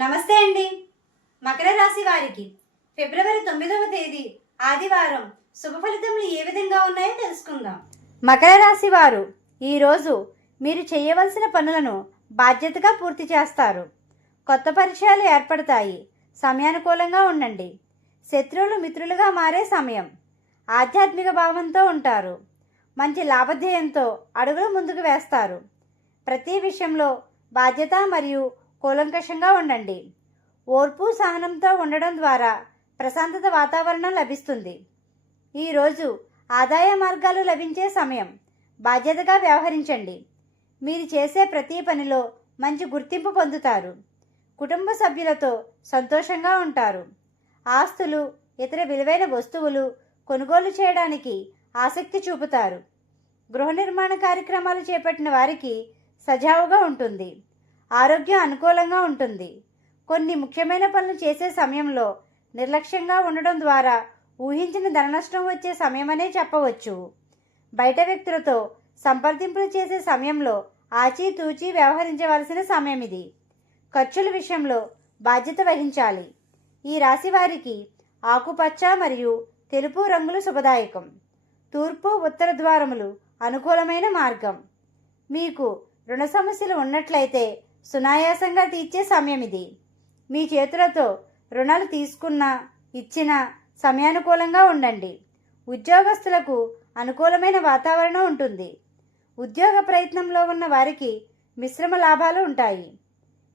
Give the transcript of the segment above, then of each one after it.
నమస్తే అండి. మకర రాశి వారికి ఫిబ్రవరి తొమ్మిదవ తేదీ ఆదివారం శుభ ఫలితములు ఏ విధంగా ఉన్నాయో తెలుసుకుందాం. మకర రాశి వారు ఈరోజు మీరు చేయవలసిన పనులను బాధ్యతగా పూర్తి చేస్తారు. కొత్త పరిచయాలు ఏర్పడతాయి. సమయానుకూలంగా ఉండండి. శత్రువులు మిత్రులుగా మారే సమయం. ఆధ్యాత్మిక భావంతో ఉంటారు. మంచి లాభధ్యేయంతో అడుగులు ముందుకు వేస్తారు. ప్రతి విషయంలో బాధ్యత మరియు కూలంకషంగా ఉండండి. ఓర్పు సహనంతో ఉండడం ద్వారా ప్రశాంతత వాతావరణం లభిస్తుంది. ఈరోజు ఆదాయ మార్గాలు లభించే సమయం. బాధ్యతగా వ్యవహరించండి. మీరు చేసే ప్రతి పనిలో మంచి గుర్తింపు పొందుతారు. కుటుంబ సభ్యులతో సంతోషంగా ఉంటారు. ఆస్తులు ఇతర విలువైన వస్తువులు కొనుగోలు చేయడానికి ఆసక్తి చూపుతారు. గృహ నిర్మాణ కార్యక్రమాలు చేపట్టిన వారికి సజావుగా ఉంటుంది. ఆరోగ్యం అనుకూలంగా ఉంటుంది. కొన్ని ముఖ్యమైన పనులు చేసే సమయంలో నిర్లక్ష్యంగా ఉండడం ద్వారా ఊహించిన ధన నష్టం వచ్చే సమయమనే చెప్పవచ్చు. బయట వ్యక్తులతో సంప్రదింపులు చేసే సమయంలో ఆచితూచి వ్యవహరించవలసిన సమయం ఇది. ఖర్చుల విషయంలో బాధ్యత వహించాలి. ఈ రాశి వారికి ఆకుపచ్చ మరియు తెలుపు రంగులు శుభదాయకం. తూర్పు ఉత్తర ద్వారములు అనుకూలమైన మార్గం. మీకు రుణ సమస్యలు ఉన్నట్లయితే సునాయాసంగా తీర్చే సమయం ఇది. మీ చేతులతో రుణాలు తీసుకున్నా ఇచ్చినా సమయానుకూలంగా ఉండండి. ఉద్యోగస్తులకు అనుకూలమైన వాతావరణం ఉంటుంది. ఉద్యోగ ప్రయత్నంలో ఉన్న వారికి మిశ్రమ లాభాలు ఉంటాయి.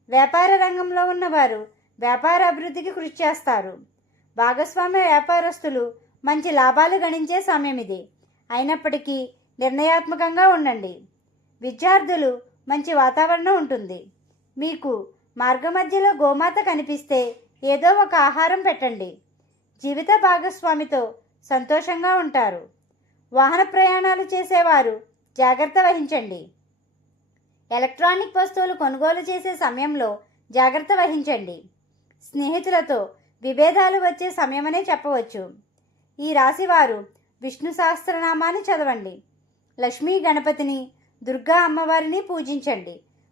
వ్యాపార రంగంలో ఉన్నవారు వ్యాపార అభివృద్ధికి కృషి చేస్తారు. భాగస్వామ్య వ్యాపారస్తులు మంచి లాభాలు గణించే సమయం ఇది. అయినప్పటికీ నిర్ణయాత్మకంగా ఉండండి. విద్యార్థులు మంచి వాతావరణం ఉంటుంది. మీకు మార్గమధ్యలో గోమాత కనిపిస్తే ఏదో ఒక ఆహారం పెట్టండి. జీవిత భాగస్వామితో సంతోషంగా ఉంటారు. వాహన ప్రయాణాలు చేసేవారు జాగ్రత్త వహించండి. ఎలక్ట్రానిక్ వస్తువులు కొనుగోలు చేసే సమయంలో జాగ్రత్త వహించండి. స్నేహితులతో విభేదాలు వచ్చే సమయమనే చెప్పవచ్చు. ఈ రాశివారు విష్ణు సహస్రనామాన్ని చదవండి. లక్ష్మీ గణపతిని దుర్గా అమ్మవారిని పూజించండి.